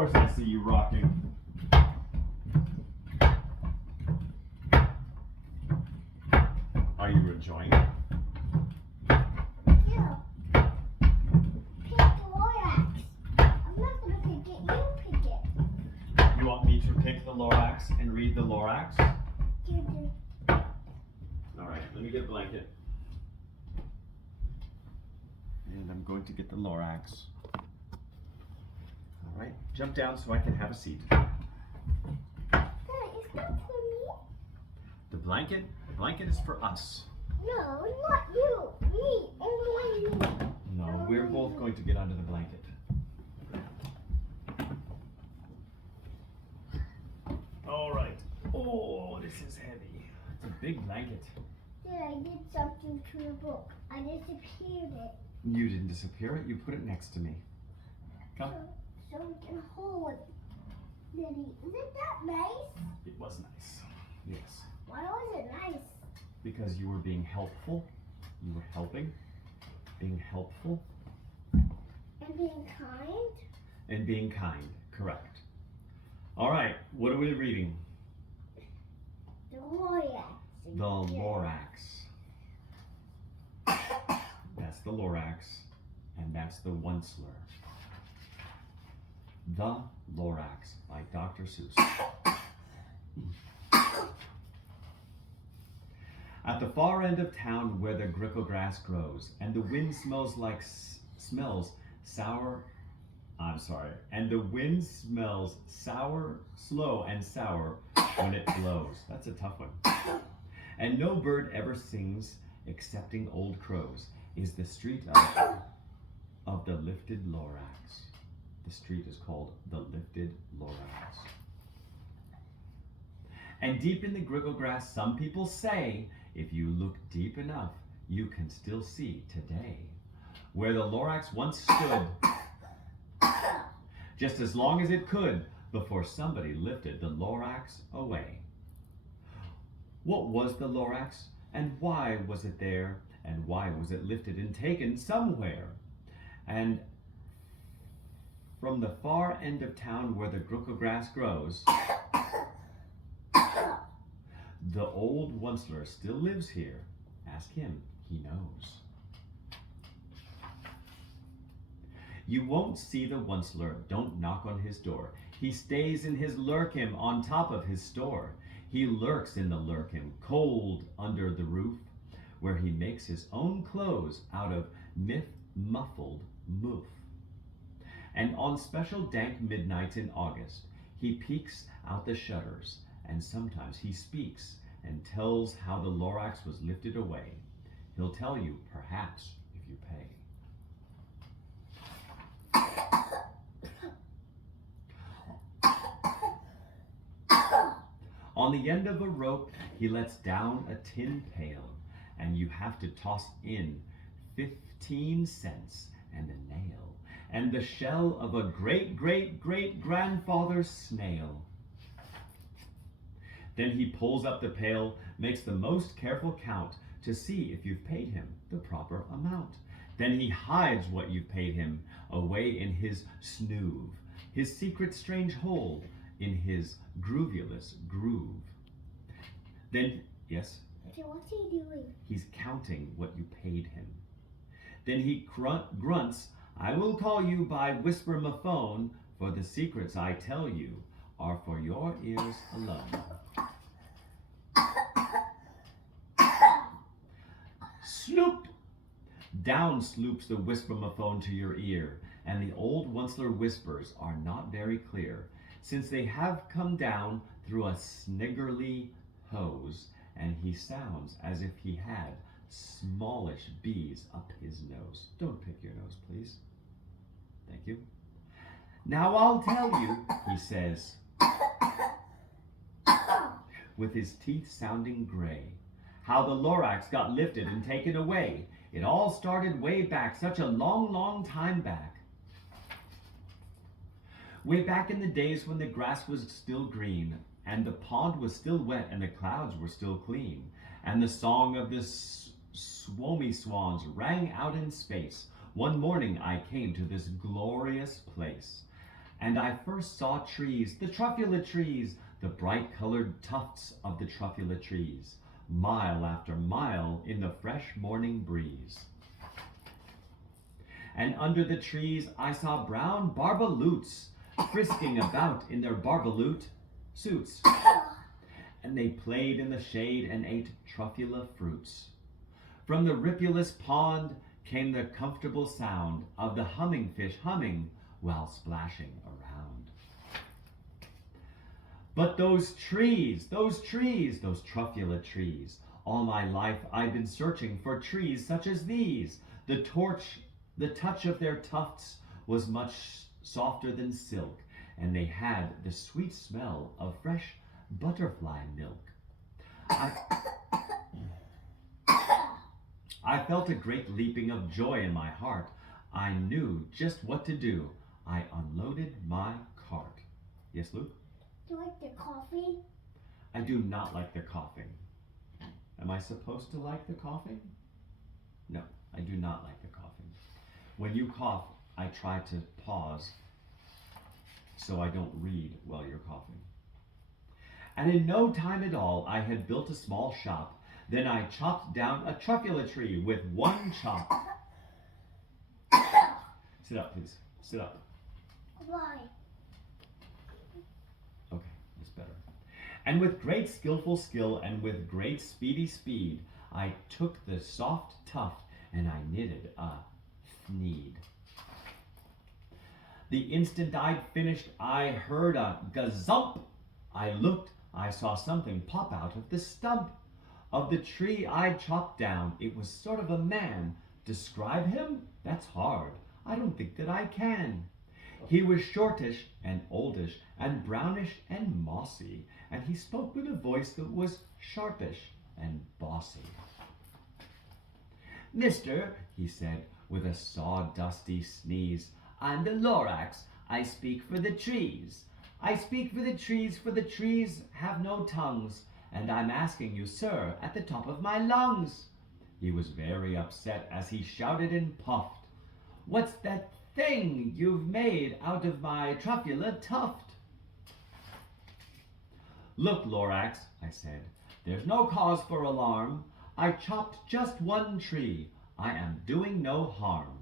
course I see you rocking. Are you enjoying it? Yeah. Pick the Lorax. I'm not gonna pick it, you pick it. You want me to pick the Lorax and read the Lorax? You do. Alright, let me get a blanket. And I'm going to get the Lorax. Alright, jump down so I can have a seat. That is not for me. The blanket is for us. No, not you. Me. Only me. No, we're both going to get under the blanket. Alright. Oh, this is heavy. It's a big blanket. Dad, I did something to the book. I disappeared it. You didn't disappear it, you put it next to me. Come. So we can hold it. Daddy, isn't that nice? It was nice. Yes. Why was it nice? Because you were being helpful. You were helping. Being helpful. And being kind? And being kind. Correct. Alright, what are we reading? The Lorax. The Lorax. That's the Lorax. And that's the Onceler. The Lorax by Dr. Seuss. At the far end of town where the grickle grass grows and the wind smells sour, slow and sour when it blows. That's a tough one. And no bird ever sings excepting old crows is the street of the lifted Lorax. The street is called the Lifted Lorax. And deep in the grickle grass, some people say, if you look deep enough, you can still see today where the Lorax once stood, just as long as it could before somebody lifted the Lorax away. What was the Lorax, and why was it there, and why was it lifted and taken somewhere? And from the far end of town where the grickle grass grows, the old Onceler still lives here. Ask him, he knows. You won't see the Onceler, don't knock on his door. He stays in his lurkin on top of his store. He lurks in the lurkin, cold under the roof, where he makes his own clothes out of muffled moof. And on special dank midnights in August, he peeks out the shutters, and sometimes he speaks and tells how the Lorax was lifted away. He'll tell you, perhaps, if you pay. On the end of a rope, he lets down a tin pail, and you have to toss in 15 cents and a nail, and the shell of a great-great-great-grandfather's snail. Then he pulls up the pail, makes the most careful count to see if you've paid him the proper amount. Then he hides what you've paid him away in his snoove, his secret strange hole in his groovulous groove. Then, yes? Okay, what's he doing? He's counting what you paid him. Then he grunts, I will call you by whisper my phone, for the secrets I tell you are for your ears alone. Sloop! Down sloops the whisper-ma-phone to your ear, and the old Onceler whispers are not very clear, since they have come down through a sniggerly hose, and he sounds as if he had smallish bees up his nose. Don't pick your nose, please. Thank you. Now I'll tell you, he says, with his teeth sounding gray, how the Lorax got lifted and taken away. It all started way back, such a long, long time back. Way back in the days when the grass was still green, and the pond was still wet, and the clouds were still clean, and the song of the swomy swans rang out in space. One morning I came to this glorious place, And I first saw trees, the truffula trees, the bright colored tufts of the truffula trees, mile after mile in the fresh morning breeze. And under the trees I saw brown barbaloots frisking about in their barbaloot suits. And they played in the shade and ate truffula fruits. From the ripulous pond came the comfortable sound of the humming fish humming while splashing around. But those trees, those truffula trees, all my life I've been searching for trees such as these. The touch of their tufts was much softer than silk, and they had the sweet smell of fresh butterfly milk. I felt a great leaping of joy in my heart. I knew just what to do. I unloaded my cart. Yes, Luke? Do you like the coffee? I do not like the coughing. Am I supposed to like the coughing? No, I do not like the coughing. When you cough, I try to pause so I don't read while you're coughing. And in no time at all, I had built a small shop. Then I chopped down a truffula tree with one chop. Sit up, please. Sit up. Why? Okay, that's better. And with great skillful skill and with great speedy speed, I took the soft tuft and I knitted a thneed. The instant I'd finished, I heard a gazump. I looked, I saw something pop out of the stump of the tree I'd chopped down. It was sort of a man. Describe him? That's hard. I don't think that I can. He was shortish and oldish and brownish and mossy, and he spoke with a voice that was sharpish and bossy. Mister, he said with a sawdusty sneeze, I'm the Lorax. I speak for the trees. I speak for the trees have no tongues, and I'm asking you, sir, at the top of my lungs. He was very upset as he shouted and puffed. What's that thing you've made out of my truffula tuft? Look, Lorax, I said, there's no cause for alarm. I chopped just one tree. I am doing no harm.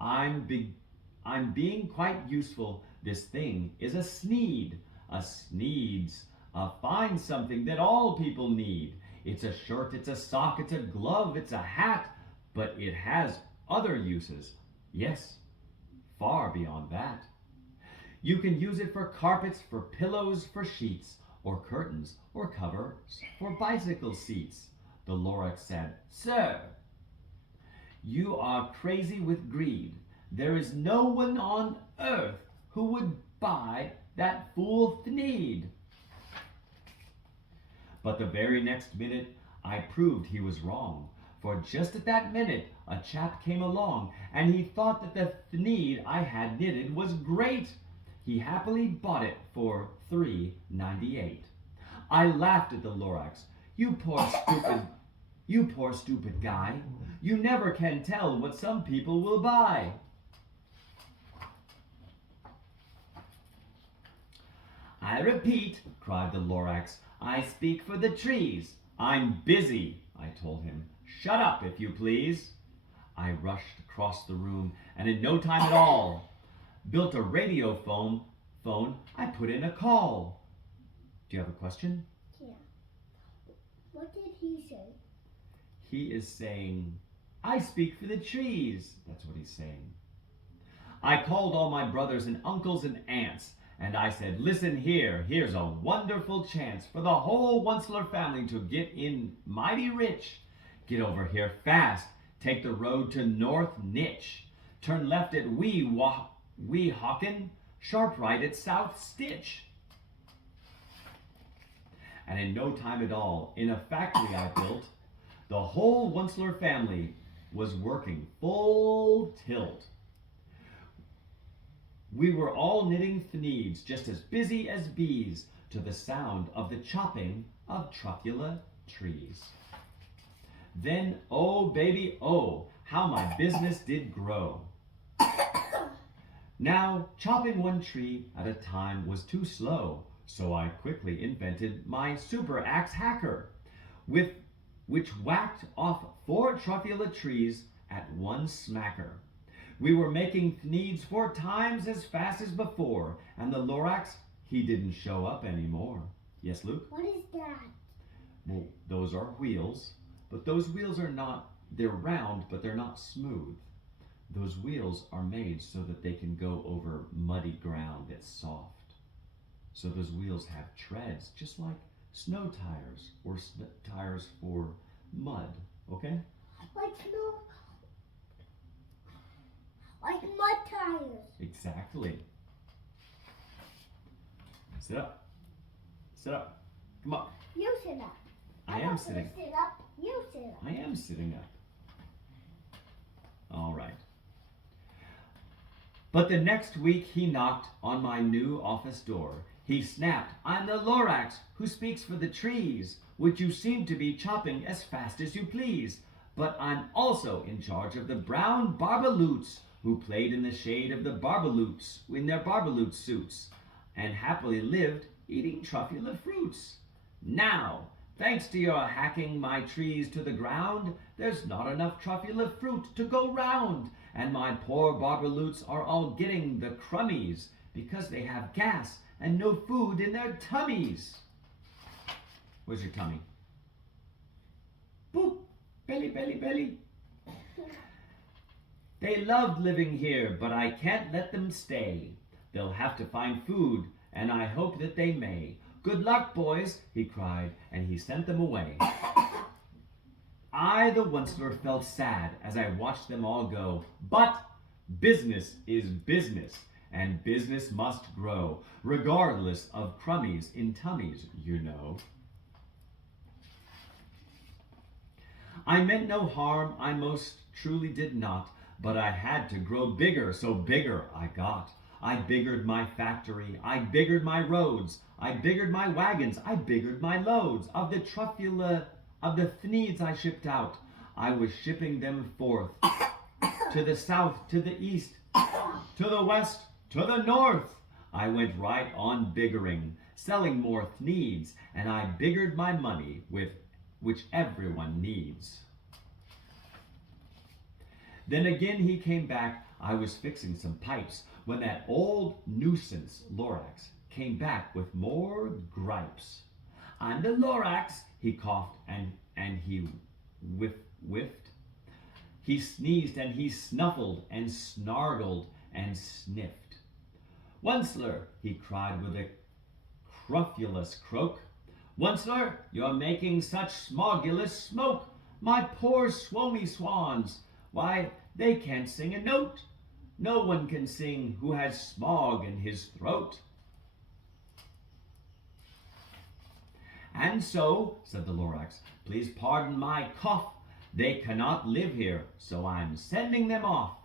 I'm being quite useful. This thing is a sneed. A sneed's a fine something that all people need. It's a shirt, it's a sock, it's a glove, it's a hat, but it has other uses. Yes, far beyond that. You can use it for carpets, for pillows, for sheets, or curtains, or covers, for bicycle seats. The Lorax said, Sir, you are crazy with greed. There is no one on earth who would buy that fool thneed. But the very next minute, I proved he was wrong. For just at that minute, a chap came along, and he thought that the thneed I had knitted was great. He happily bought it for $3.98. I laughed at the Lorax. You poor stupid guy. You never can tell what some people will buy. I repeat, cried the Lorax, I speak for the trees. I'm busy, I told him. Shut up, if you please. I rushed across the room, and in no time at all, built a radio phone. I put in a call. Do you have a question? Yeah. What did he say? He is saying, I speak for the trees. That's what he's saying. I called all my brothers and uncles and aunts, and I said, listen here, here's a wonderful chance for the whole Onceler family to get in mighty rich. Get over here fast. Take the road to North Nitch. Turn left at Wee Hawken. Sharp right at South Stitch. And in no time at all, in a factory I built, the whole Onceler family was working full tilt. We were all knitting thneeds, just as busy as bees, to the sound of the chopping of truffula trees. Then, oh baby, oh, how my business did grow. Now, chopping one tree at a time was too slow, so I quickly invented my super axe hacker, with which whacked off 4 truffula trees at one smacker. We were making needs 4 times as fast as before, and the Lorax, he didn't show up anymore. Yes, Luke? What is that? Well, those are wheels, but those wheels are not, they're round, but they're not smooth. Those wheels are made so that they can go over muddy ground that's soft. So those wheels have treads, just like snow tires or tires for mud, okay? Like snow, like mud tires. Exactly. Sit up. Sit up. Come on. You sit up. I am sitting. Sit up. You sit up. I am sitting up. All right. But the next week he knocked on my new office door. He snapped, "I'm the Lorax who speaks for the trees, which you seem to be chopping as fast as you please. But I'm also in charge of the brown barbaloots who played in the shade of the barbaloots in their barbaloot suits and happily lived eating truffula fruits. Now, thanks to your hacking my trees to the ground, there's not enough truffula fruit to go round, and my poor barbaloots are all getting the crummies because they have gas and no food in their tummies." Where's your tummy? Boop! Belly, belly, belly. "They loved living here, but I can't let them stay. They'll have to find food, and I hope that they may. Good luck, boys," he cried, and he sent them away. I, the Onceler, felt sad as I watched them all go, but business is business, and business must grow, regardless of crummies in tummies, you know. I meant no harm, I most truly did not, but I had to grow bigger, so bigger I got. I biggered my factory, I biggered my roads, I biggered my wagons, I biggered my loads. Of the truffula, of the thneeds I shipped out, I was shipping them forth, to the south, to the east, to the west, to the north. I went right on biggering, selling more thneeds, and I biggered my money with which everyone needs. Then again he came back. I was fixing some pipes when that old nuisance Lorax came back with more gripes. "I'm the Lorax," he coughed and he whiffed. He sneezed and he snuffled and snargled and sniffed. "Onceler," he cried with a cruffulous croak, "Onceler, you're making such smogulous smoke. My poor swomy swans, why, they can't sing a note. No one can sing who has smog in his throat." "And so," said the Lorax, "please pardon my cough. They cannot live here, so I'm sending them off.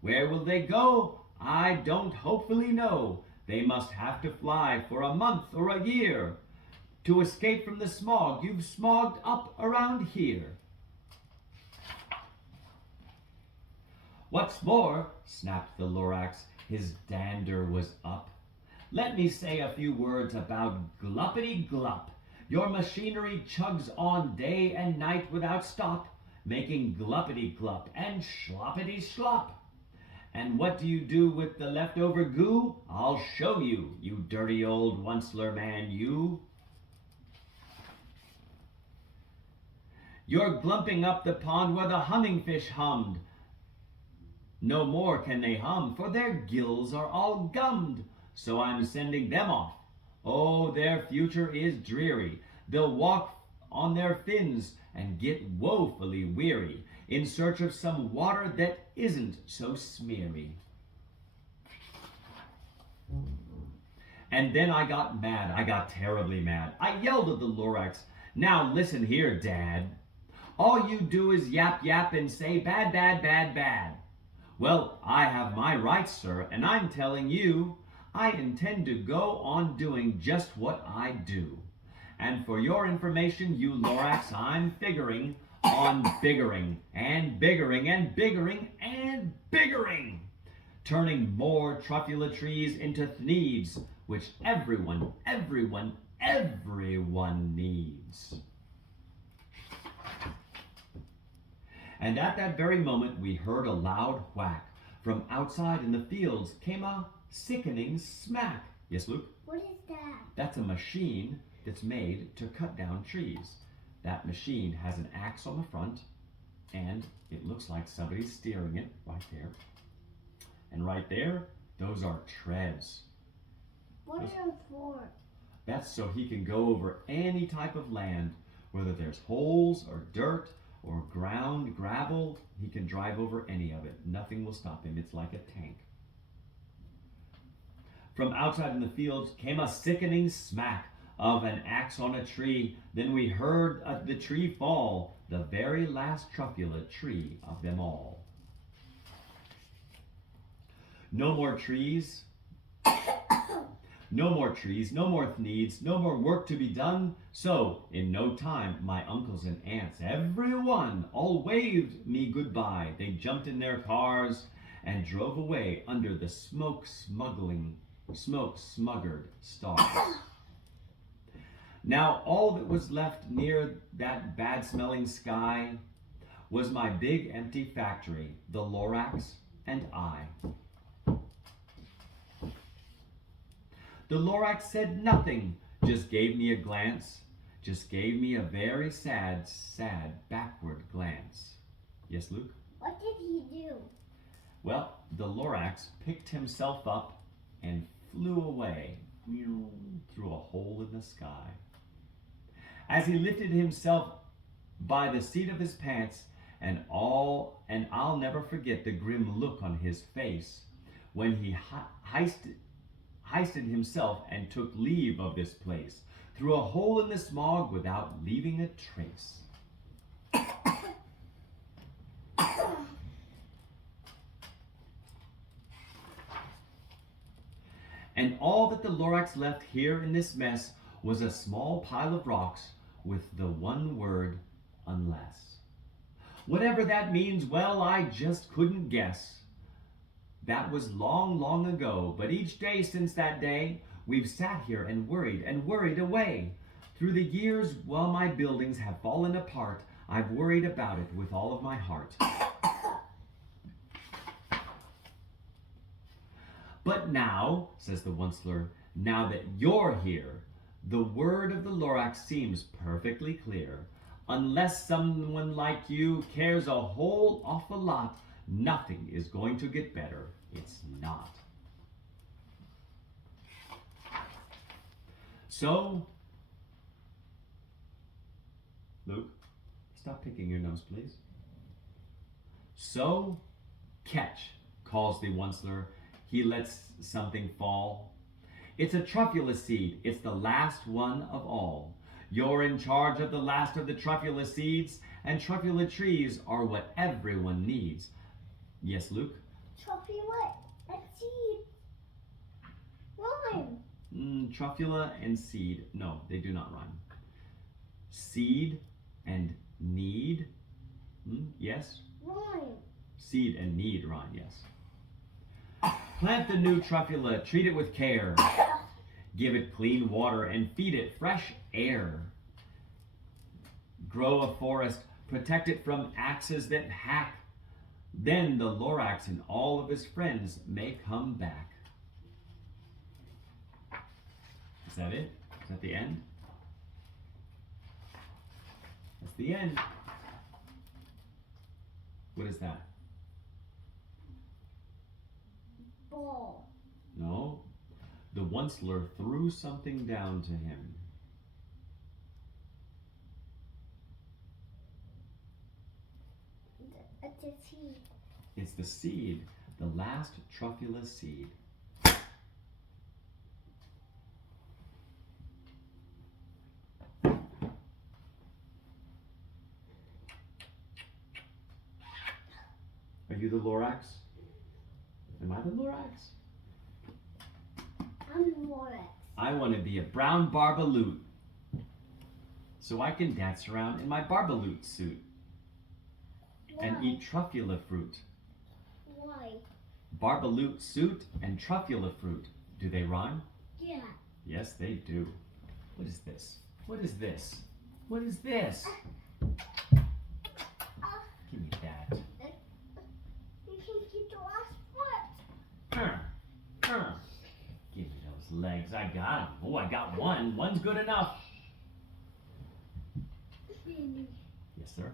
Where will they go? I don't hopefully know. They must have to fly for a month or a year to escape from the smog you've smogged up around here." "What's more," snapped the Lorax, his dander was up, "let me say a few words about gluppity glup. Your machinery chugs on day and night without stop, making gluppity glup and sloppity slop. And what do you do with the leftover goo? I'll show you, you dirty old Onceler man, you. You're glumping up the pond where the hummingfish hummed. No more can they hum, for their gills are all gummed. So I'm sending them off. Oh, their future is dreary. They'll walk on their fins and get woefully weary in search of some water that isn't so smeary." And then I got mad. I got terribly mad. I yelled at the Lorax, "Now listen here, Dad. All you do is yap yap and say bad, bad, bad, bad. Well, I have my rights, sir, and I'm telling you, I intend to go on doing just what I do. And for your information, you Lorax, I'm figuring on biggering and biggering and biggering and biggering turning more truffula trees into thneeds, which everyone needs. And at that very moment we heard a loud whack. From outside in the fields came a sickening smack. Yes, Luke? What is that? That's a machine that's made to cut down trees. That machine has an axe on the front, and it looks like somebody's steering it right there. And right there, those are treads. What are those for? That's so he can go over any type of land, whether there's holes or dirt or ground, gravel, he can drive over any of it. Nothing will stop him. It's like a tank. From outside in the fields came a sickening smack of an axe on a tree. Then we heard the tree fall, the very last truffula tree of them all. No more trees. No more trees, no more thneeds, no more work to be done. So, in no time, my uncles and aunts, everyone, all waved me goodbye. They jumped in their cars and drove away under the smoke-smuggered stars. Now, all that was left near that bad-smelling sky was my big empty factory, the Lorax, and I. The Lorax said nothing, just gave me a glance, just gave me a very sad backward glance. Yes, Luke? What did he do? Well, the Lorax picked himself up and flew away through a hole in the sky. As he lifted himself by the seat of his pants, and I'll never forget the grim look on his face when he heisted himself and took leave of this place through a hole in the smog without leaving a trace. And all that the Lorax left here in this mess was a small pile of rocks with the one word, unless. Whatever that means, well, I just couldn't guess. That was long, long ago, but each day since that day, we've sat here and worried away. Through the years, while my buildings have fallen apart, I've worried about it with all of my heart. But now, says the Onceler, now that you're here, the word of the Lorax seems perfectly clear. Unless someone like you cares a whole awful lot, nothing is going to get better. It's not. So, Luke, stop picking your nose, please. So, catch, calls the Onceler. He lets something fall. It's a truffula seed. It's the last one of all. You're in charge of the last of the truffula seeds, and truffula trees are what everyone needs. Yes, Luke? Truffula and seed. Rhyme. Truffula and seed. No, they do not rhyme. Seed and need. Yes? Rhyme. Seed and need rhyme, yes. Plant the new truffula, treat it with care. Give it clean water and feed it fresh air. Grow a forest, protect it from axes that hack. Then the Lorax and all of his friends may come back. Is that it? Is that the end? That's the end. What is that? Ball. No. The Onceler threw something down to him. It's a seed. It's the seed, the last truffula seed. Are you the Lorax? Am I the Lorax? I'm Lorax. I want to be a brown barbaloot so I can dance around in my barbaloot suit and Why? eat truffula fruit. Why? Barbaloot suit and truffula fruit. Do they rhyme? Yeah. Yes, they do. What is this? What is this? What is this? Give me that. You can get the last foot. Give me those legs. I got them. Oh, I got one. One's good enough. Yes, sir.